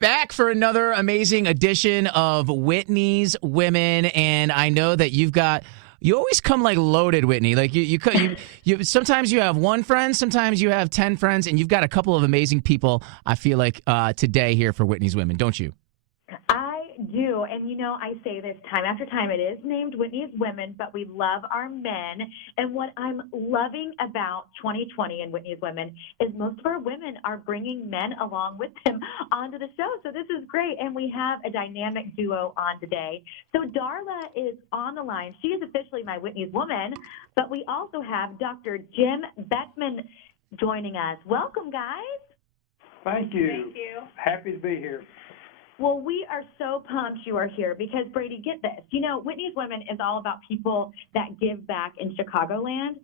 Back for another amazing edition of Whitney's Women, and I know that you always come like loaded, Whitney. Like you sometimes you have one friend, sometimes you have 10 friends, and you've got a couple of amazing people. I feel like today here for Whitney's Women, don't you? I do. And, I say this time after time. It is named Whitney's Women, but we love our men. And what I'm loving about 2020 and Whitney's Women is most of our women are bringing men along with them onto the show. So this is great. And we have a dynamic duo on today. So Darla is on the line. She is officially my Whitney's Woman, but we also have Dr. Jim Beckman joining us. Welcome, guys. Thank you. Thank you. Happy to be here. Well, we are so pumped you are here because, Brady, get this. Whitney's Women is all about people that give back in Chicagoland,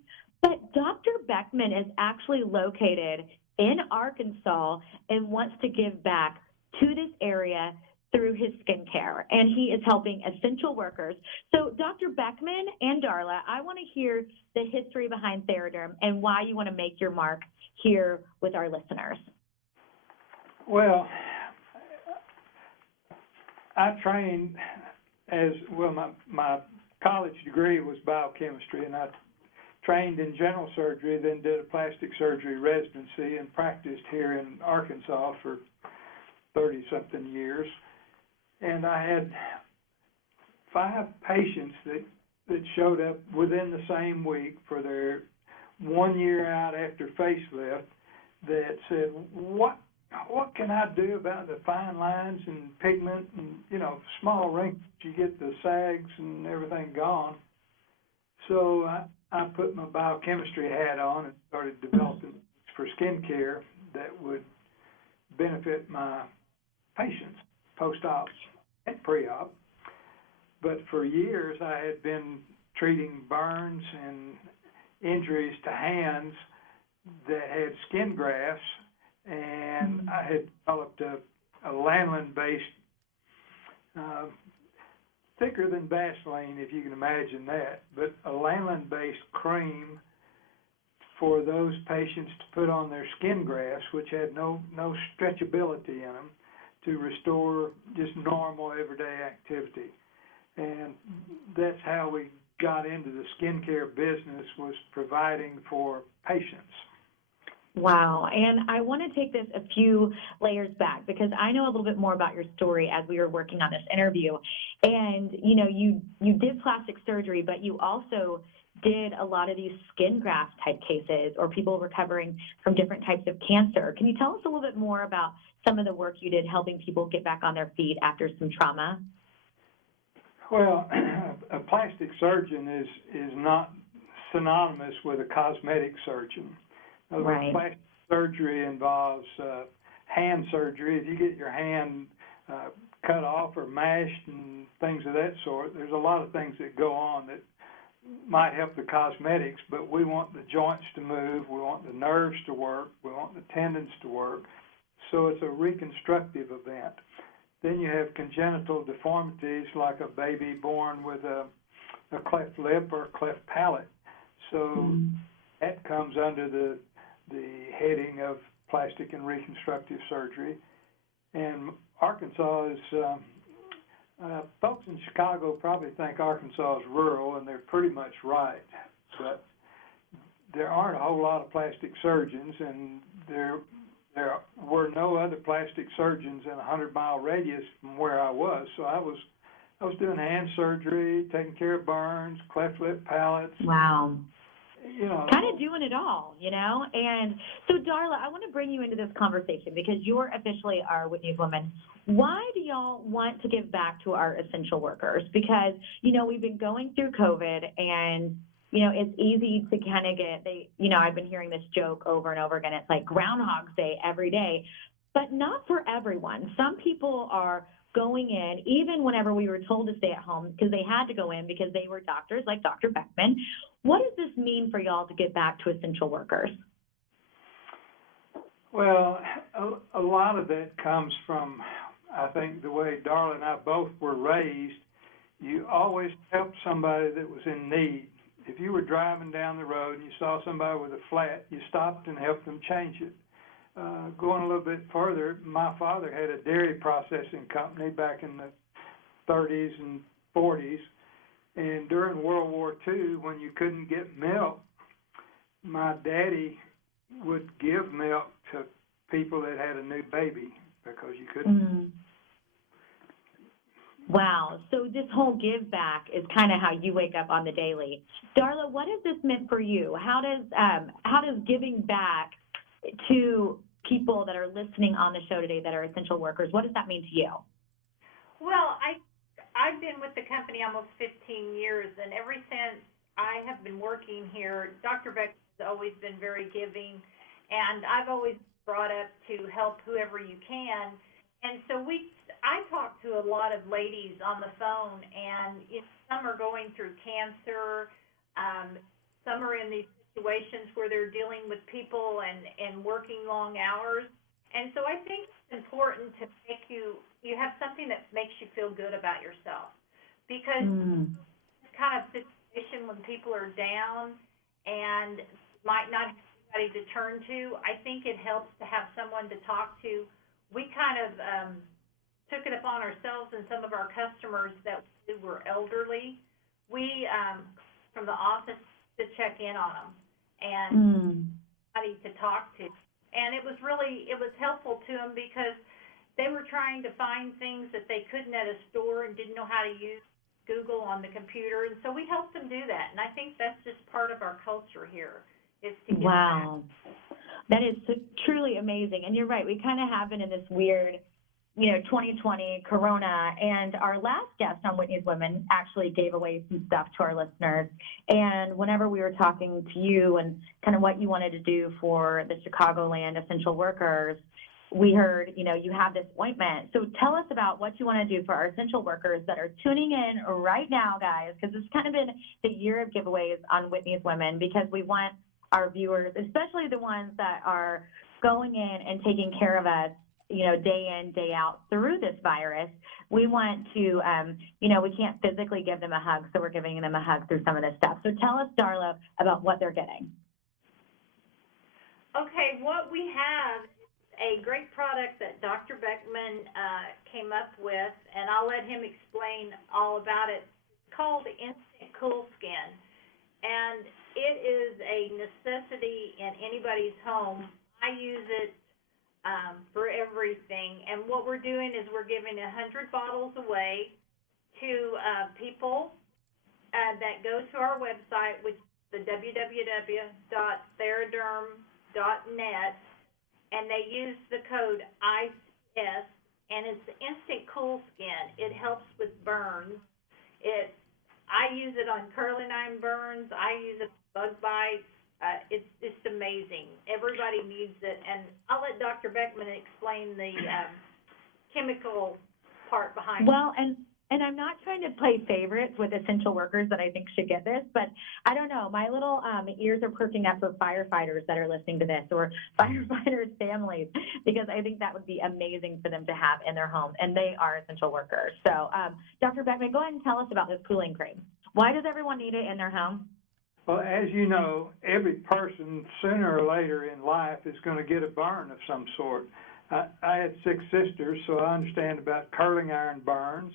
but Dr. Beckman is actually located in Arkansas and wants to give back to this area through his skincare, and he is helping essential workers. So, Dr. Beckman and Darla, I want to hear the history behind Theraderm and why you want to make your mark here with our listeners. Well, I trained my college degree was biochemistry, and I trained in general surgery, then did a plastic surgery residency and practiced here in Arkansas for 30-something years. And I had 5 patients that showed up within the same week for their 1 year out after facelift that said, what can I do about the fine lines and pigment and, small wrinkles? You get the sags and everything gone. So I put my biochemistry hat on and started developing for skincare that would benefit my patients post-op and pre-op. But for years I had been treating burns and injuries to hands that had skin grafts, and I had developed a lanolin-based, thicker than Vaseline, if you can imagine that, but a lanolin-based cream for those patients to put on their skin grafts, which had no stretchability in them, to restore just normal everyday activity. And that's how we got into the skincare business, was providing for patients. Wow. And I want to take this a few layers back because I know a little bit more about your story as we were working on this interview. And, you did plastic surgery, but you also did a lot of these skin graft type cases or people recovering from different types of cancer. Can you tell us a little bit more about some of the work you did helping people get back on their feet after some trauma? Well, a plastic surgeon is not synonymous with a cosmetic surgeon. Right. Plastic surgery involves hand surgery. If you get your hand cut off or mashed and things of that sort, there's a lot of things that go on that might help the cosmetics, but we want the joints to move, we want the nerves to work, we want the tendons to work. So it's a reconstructive event. Then you have congenital deformities like a baby born with a cleft lip or a cleft palate. So that comes under the heading of plastic and reconstructive surgery. And Arkansas is, folks in Chicago probably think Arkansas is rural, and they're pretty much right. But there aren't a whole lot of plastic surgeons, and there were no other plastic surgeons in a 100-mile radius from where I was. So I was doing hand surgery, taking care of burns, cleft lip palates. Wow. Kind of doing it all, And so, Darla, I want to bring you into this conversation because you're officially our Whitney's Woman. Why do y'all want to give back to our essential workers? Because, we've been going through COVID and, it's easy to kind of I've been hearing this joke over and over again. It's like Groundhog's Day every day, but not for everyone. Some people are going in, even whenever we were told to stay at home, because they had to go in because they were doctors like Dr. Beckman. What does this mean for y'all to get back to essential workers? Well, a lot of that comes from, I think, the way Darla and I both were raised. You always helped somebody that was in need. If you were driving down the road and you saw somebody with a flat, you stopped and helped them change it. going a little bit further, my father had a dairy processing company back in the 30s and 40s, and during World War II, when you couldn't get milk, my daddy would give milk to people that had a new baby because you couldn't. Mm. Wow. So this whole give back is kind of how you wake up on the daily. Darla, what has this meant for you? How does giving back to people that are listening on the show today that are essential workers, what does that mean to you? Well, I've been with the company almost 15 years, and ever since I have been working here, Dr. Beck has always been very giving, and I've always brought up to help whoever you can. And so I talk to a lot of ladies on the phone, and some are going through cancer, some are in these situations where they're dealing with people and working long hours. And so I think it's important to make you have something that makes you feel good about yourself, because this kind of situation when people are down and might not have anybody to turn to, I think it helps to have someone to talk to. We kind of took it upon ourselves, and some of our customers that were elderly, we from the office to check in on them and somebody to talk to. And it was helpful to them because they were trying to find things that they couldn't at a store and didn't know how to use Google on the computer. And so we helped them do that. And I think that's just part of our culture here is to give Wow. That is truly amazing. And you're right. We kind of have been in this weird, 2020 Corona. And our last guest on Whitney's Women actually gave away some stuff to our listeners. And whenever we were talking to you and kind of what you wanted to do for the Chicagoland essential workers, we heard, you have this ointment. So tell us about what you want to do for our essential workers that are tuning in right now, guys, because it's kind of been the year of giveaways on Whitney's Women, because we want our viewers, especially the ones that are going in and taking care of us, day in, day out through this virus. We want to, we can't physically give them a hug, so we're giving them a hug through some of this stuff. So tell us, Darla, about what they're getting. Okay, what we have is a great product that Dr. Beckman came up with, and I'll let him explain all about it. It's called Instant Cool Skin, and it is a necessity in anybody's home. I use it for everything, and what we're doing is we're giving 100 bottles away to people that go to our website, which is the www.theraderm.net, and they use the code ICE, and it's Instant Cool Skin. It helps with burns. I use it on curling iron burns. I use it on bug bites. It's just amazing. Everybody needs it. And I'll let Dr. Beckman explain the chemical part behind it. Well, and I'm not trying to play favorites with essential workers that I think should get this, but I don't know. My little ears are perking up for firefighters that are listening to this, or firefighters' families, because I think that would be amazing for them to have in their home, and they are essential workers. So, Dr. Beckman, go ahead and tell us about this cooling cream. Why does everyone need it in their home? Well, as you know, every person sooner or later in life is going to get a burn of some sort. I had 6 sisters, so I understand about curling iron burns.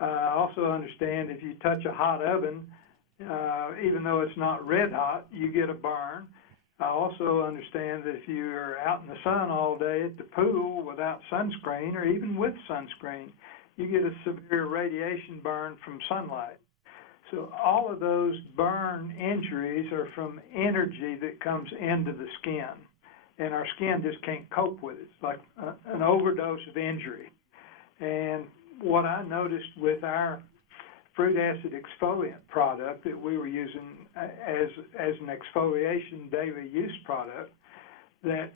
I also understand if you touch a hot oven, even though it's not red hot, you get a burn. I also understand that if you're out in the sun all day at the pool without sunscreen, or even with sunscreen, you get a severe radiation burn from sunlight. So all of those burn injuries are from energy that comes into the skin, and our skin just can't cope with it. It's like an overdose of injury. And what I noticed with our fruit acid exfoliant product that we were using as an exfoliation daily use product, that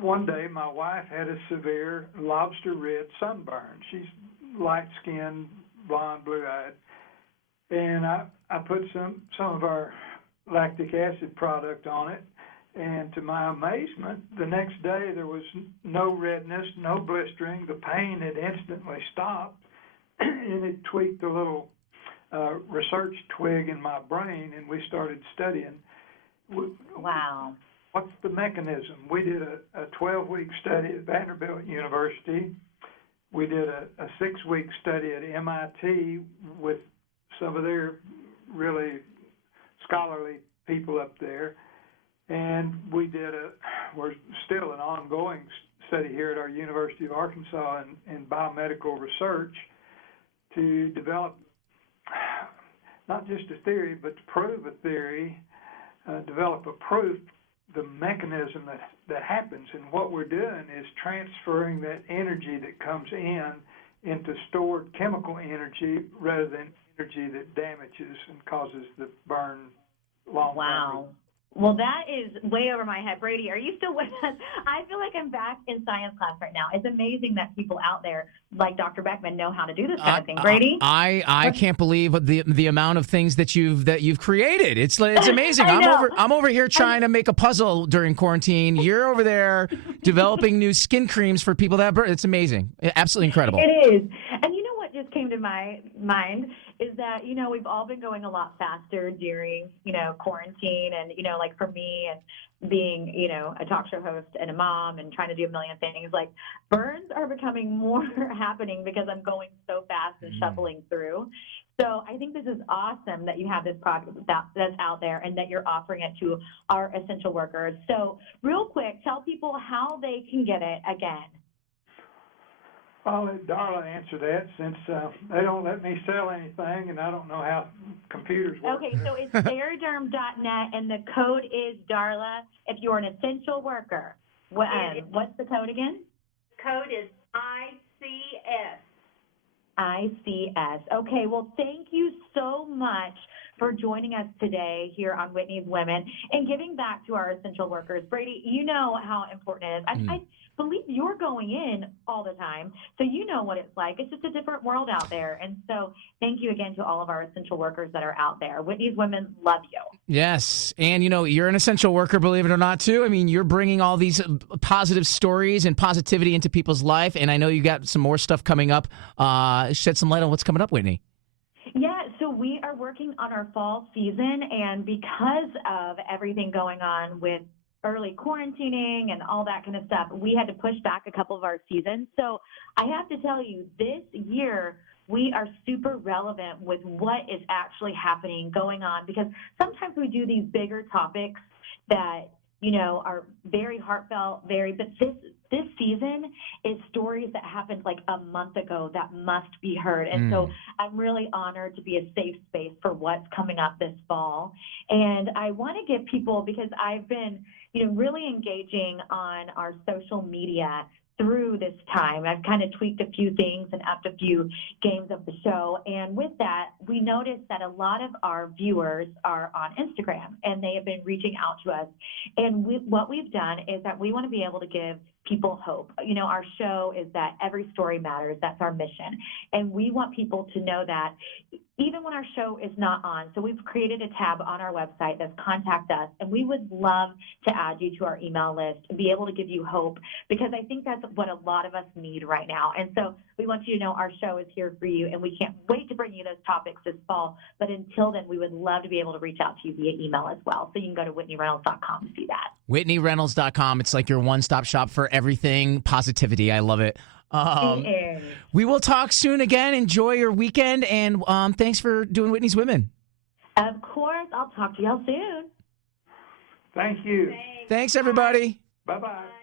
one day my wife had a severe lobster red sunburn. She's light-skinned, blonde, blue-eyed. And I put some of our lactic acid product on it, and to my amazement, the next day there was no redness, no blistering. The pain had instantly stopped, and it tweaked a little research twig in my brain, and we started studying. Wow. what's the mechanism? We did a 12-week study at Vanderbilt University. We did a 6-week study at MIT with some of their really scholarly people up there. And we're still an ongoing study here at our University of Arkansas in biomedical research to develop not just a theory, but to prove a theory, develop a proof, the mechanism that happens. And what we're doing is transferring that energy that comes into stored chemical energy rather than energy that damages and causes the burn long-term. Wow. Well, that is way over my head. Brady, are you still with us? I feel like I'm back in science class right now. It's amazing that people out there like Dr. Beckman know how to do this kind of thing. Brady? I can't believe the amount of things that you've created. It's amazing. I'm over here trying to make a puzzle during quarantine. You're over there developing new skin creams for people that it's amazing. Absolutely incredible. It is. And you know what just came to my mind is that, we've all been going a lot faster during, quarantine and, like for me and being, a talk show host and a mom and trying to do a million things, like burns are becoming more happening because I'm going so fast and shuffling through. So I think this is awesome that you have this product that's out there and that you're offering it to our essential workers. So real quick, tell people how they can get it again. I'll let Darla answer that since they don't let me sell anything and I don't know how computers work. Okay, so it's Theraderm.net and the code is Darla if you're an essential worker. What's the code again? The code is ICS. ICS. Okay, well, thank you so much for joining us today here on Whitney's Women and giving back to our essential workers. Brady, you know how important it is. I believe you're going in all the time, so you know what it's like. It's just a different world out there. And so thank you again to all of our essential workers that are out there. Whitney's Women love you. Yes. And, you're an essential worker, believe it or not, too. I mean, you're bringing all these positive stories and positivity into people's life. And I know you got some more stuff coming up. Shed some light on what's coming up, Whitney. Yeah, so we are working on our fall season, and because of everything going on with early quarantining and all that kind of stuff, we had to push back a couple of our seasons. So I have to tell you, this year we are super relevant with what is actually happening, going on, because sometimes we do these bigger topics that, are very heartfelt, but this season is stories that happened like a month ago that must be heard. And so I'm really honored to be a safe space for what's coming up this fall. And I want to give people, because I've been, really engaging on our social media through this time. I've kind of tweaked a few things and upped a few games of the show. And with that, we noticed that a lot of our viewers are on Instagram, and they have been reaching out to us. And what we've done is that we want to be able to give people hope. Our show is that every story matters. That's our mission. And we want people to know that even when our show is not on. So we've created a tab on our website that's Contact Us, and we would love to add you to our email list and be able to give you hope, because I think that's what a lot of us need right now. And so we want you to know our show is here for you, and we can't wait to bring you those topics this fall. But until then, we would love to be able to reach out to you via email as well. So you can go to WhitneyReynolds.com to see that. WhitneyReynolds.com. It's like your one-stop shop for everything positivity. I love it. We will talk soon again. Enjoy your weekend, and thanks for doing Whitney's Women. Of course. I'll talk to y'all soon. Thank you. Thanks everybody. Bye-bye.